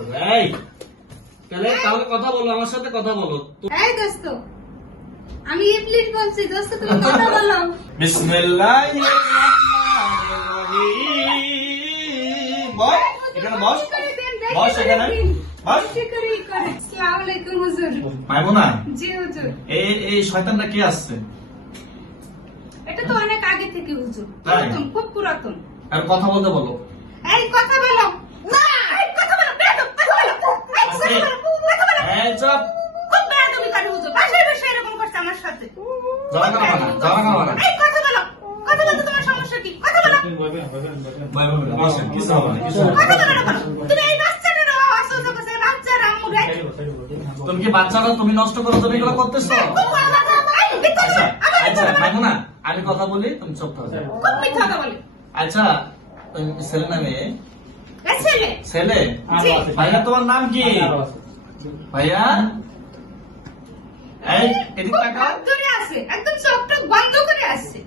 এই তাহলে কথা বলো, আমার সাথে কথা বলো। এই দোস্ত, আমি ইবলিশ বলছি, দোস্ত তুমি কথা বলো। বিসমিল্লাহির রহমানির রহিম। বস এখানে, বস বস এখানে, বস। আসসালামু আলাইকুম হুজুর। মাইমুনা, জি হুজুর। এই শয়তানটা কে আসছে? এটা তো অনেক আগে থেকে হুজুর, তাই? পুরাতন, খুব পুরাতন। আর কথা বলতে বলো। এই কথা বলো না, এই কথা বলো, বেয়াদব, কথা বলো, এই কথা বলো, কথা বলো। এই চুপ। খুব বেয়াদবি করে হুজুর, বাসায় বসে এরকম করছে আমার সাথে। ঝগড়া করো না, ঝগড়া করো না। এই কথা বলো, কথা বলতে তোমার সমস্যা কি? কথা বলো, ভাই বোন বসেন, কিছু হবে না, কিছু হবে না। কথা বলো না। তুমি এই বাচ্চাটার অসুস্থ করছে, বাচ্চার আম্মু রে। তুমি কি বাচ্চারা তুমি নষ্ট করো, তুমি এগুলো করতেছো? আচ্ছা আচ্ছা মাইমুনা, আমি কথা বলি, তুমি চুপ থাকো। খুব মিথ্যা কথা বলে। আচ্ছা, ছেলে না মেয়ে? এই ছেলে। ছেলে? জি। ভাইয়া তোমার নাম কি? ভাইয়া, এই এদিকে তাকাও, হাত ধরে আছে, একদম চোখটা বন্ধ করে আছে।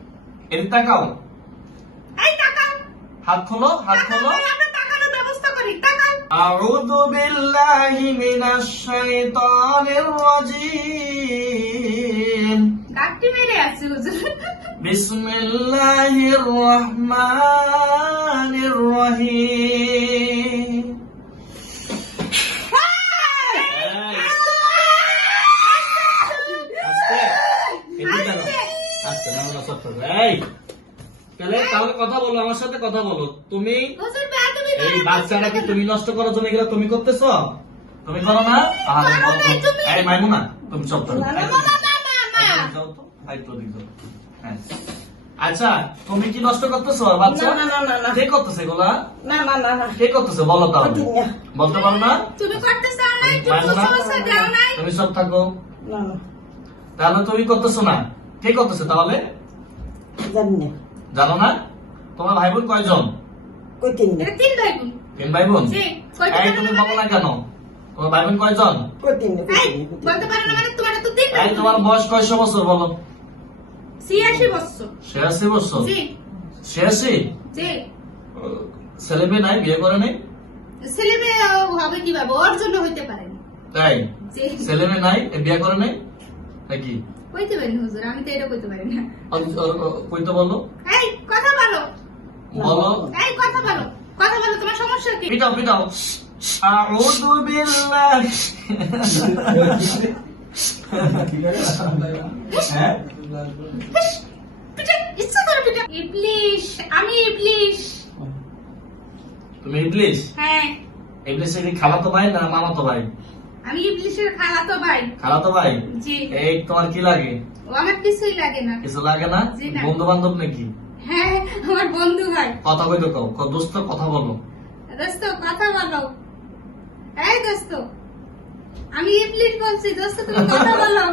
এদিকে তাকাও, এই তাকাও, হাত খোলো, হাত খোলো। আমরা তাকানোর ব্যবস্থা করি, তাকাও। আউযু বিল্লাহি মিনাশ শাইতানির রাজীম। ডাকটি মেরে আছে হুজুর। বিসমিল্লাহির রহমানির রহিম। তাহলে কথা বলো, আমার সাথে কথা বলো। তুমি হুজুর বেয়াদবি এই করে। বাচ্চাটা কি তুমি নষ্ট করার জন্য এগুলো তুমি করতেছো? তুমি করো না? আরে করো না, তুমি। এই মাইমুনা, তুমি চুপ থাকো। না, না, না, না, না। যাও তো, দায়িত্ব দিই তো। হ্যাঁ। আচ্ছা, তুমি কি নষ্ট করতেছো বাচ্চা? না, না, না, না। কে করতেছে এগুলা? না না না না কে করতেছে বলো তাহলে। করছি না। বলতে পারো না? তুমি করতে চাও নাই, তুমি মাইমুনা, সমস্যা দাও নাই। তুমি সব থাকো। না না তাহলে তুমি করতেছো না, কে করতেছে তাহলে? জানি না জানো না? তোমার ভাই বোন কয়জন? কই তিন না এটা তিন ভাই বোন। 3 ভাই বোন। জি, কয়টা এই ভাই তুমি বোন? বলো না কেন? তোমার ভাই বোন কয়জন? কই তিন না এই, বলতে পারো না মানে তোমার তো তিন ভাই এই বোন। তোমার বয়স কয়শো বছর বলো? 86 বছর। 86 বছর? জি, 86? জি। ছেলে মেয়ে নাই, বিয়ে করে নাই? ছেলে মেয়ে হবে কিভাবে? ওর জন্য হইতে পারে না। তাই? জি। ছেলে মেয়ে নাই, বিয়ে করে নাই নাকি? কইতে পারি না হুজুর, আমি তো এটা কইতে পারি না। কইতে বলো, এই কথা বলো, বলো। এই কথা বলো, কথা বলো, তোমার সমস্যা কি? পিটাও পিটাও। আউযু বিল্লাহি। হ্যাঁ? পিটা, ইচ্ছা করে পিটা। ইবলিশ, আমি ইবলিশ। তুমি ইবলিশ? হ্যাঁ, ইবলিশের কি খালাতো ভাই না মামাতো ভাই? আমি ইবলিশের খালাতো ভাই। খালাতো ভাই? জি। এই তোমার কি লাগে? ও আমার কিছুই লাগে না। কিছু লাগে না? জি না। বন্ধু বান্ধব নাকি? হ্যাঁ, আমার বন্ধু ভাই। কথা কইতো কও, দোস্ত কথা বলো। দোস্ত কথা বলো। এই দোস্ত, আমি ইবলিশ বলছি, দোস্ত তুমি কথা বলো।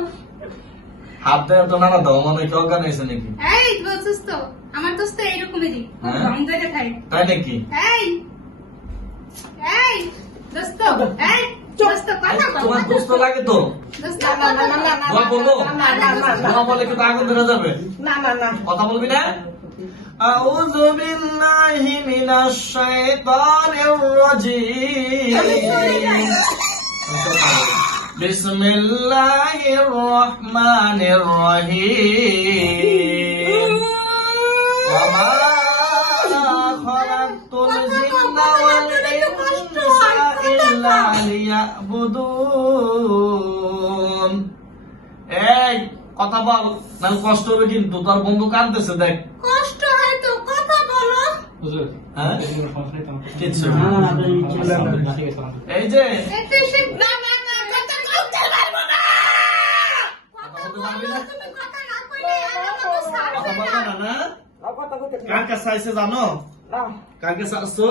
হাত দেয় তো নানা দাও, মনে হয় কি অজ্ঞান হয়েছে নাকি? এই বলছিস তো, আমার দোস্ত এইরকমই হ্যাঁ? রং ধরে থাকে। তাই নাকি? এই, এই দোস্ত, এই দোস্ত কথা বল। তোমার দোস্ত লাগে তো? দোস্ত না না না না না বল বলো। না না না না কথা বলে কিন্তু আগুন ধরে যাবে। না না না কথা বলবি না? আউযু বিল্লাহি মিনাশ শাইতানির রাজীম। বিসমিল্লাহির রহমানির রহিম। ওয়া মা খালাকতুল জিন্না ওয়াল ইনসা ইল্লা লিয়াবুদুন। এই কথা বল, নাহলে কষ্ট হবে কিন্তু। তোর বন্ধু কাঁদতেছে, দেখ। কষ্ট হয় তো, কথা বলো। হ্যাঁ? কিচ্ছু না। এই যে এতে সে না না না, কথা বলতে পারবো না। কথা বলতে বলো, পারবি না? তুমি কথা না কইলে আমার তো ছাড়বে কথা না। বলবে না না? কথা কইতে না কার কাছে আইছে জানো? না কার কাছে আসছো?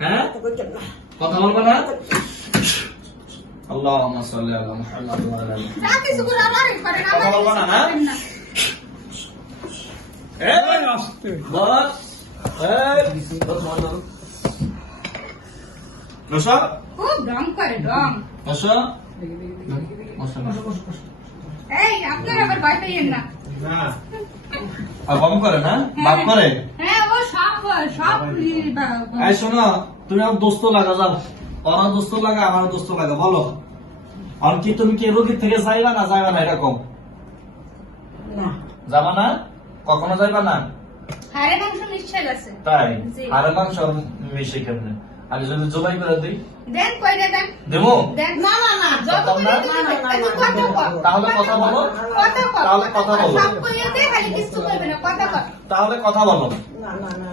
হ্যাঁ? কথা কইতে না কথা বলবে না? আল্লাহুম্মা সাল্লি আলা মুহাম্মাদ ওয়া আলা আলি যা কিছু করে আমারই করেন, কথা আমারই বলবো না, না? করেন না। এই বস, এই বস মারো। নশা খুব রং করে, রং। নশা নশা এই, আপনার আবার ভয় পাইয়েন না। না আর কম করে না, বাপ করে। হ্যাঁ, ও সব এই শোনো, তুমি আমার দোস্ত লাগা যাও। ওরা দোস্ত লাগে আমার দোস্ত লাগে বলো আর কি তুমি কি রোগীর থেকে যাইবা না যাইবা না এরকম না যাবা না কখনো যাইবা না হাড়ে মাংস নিশ্চয় আছে তাই জি। আর মাংস মিশে কেমনে আমি যদি জবাই করে দিই দেন কইরে দেন দেবো দেন না না না যত না, করে না, না, একটু কথা কর তাহলে কথা বলো কথা কর তাহলে কথা বলো। সব কইয়া দে খালি কিছু কইবে না কথা কর তাহলে কথা বলো না না না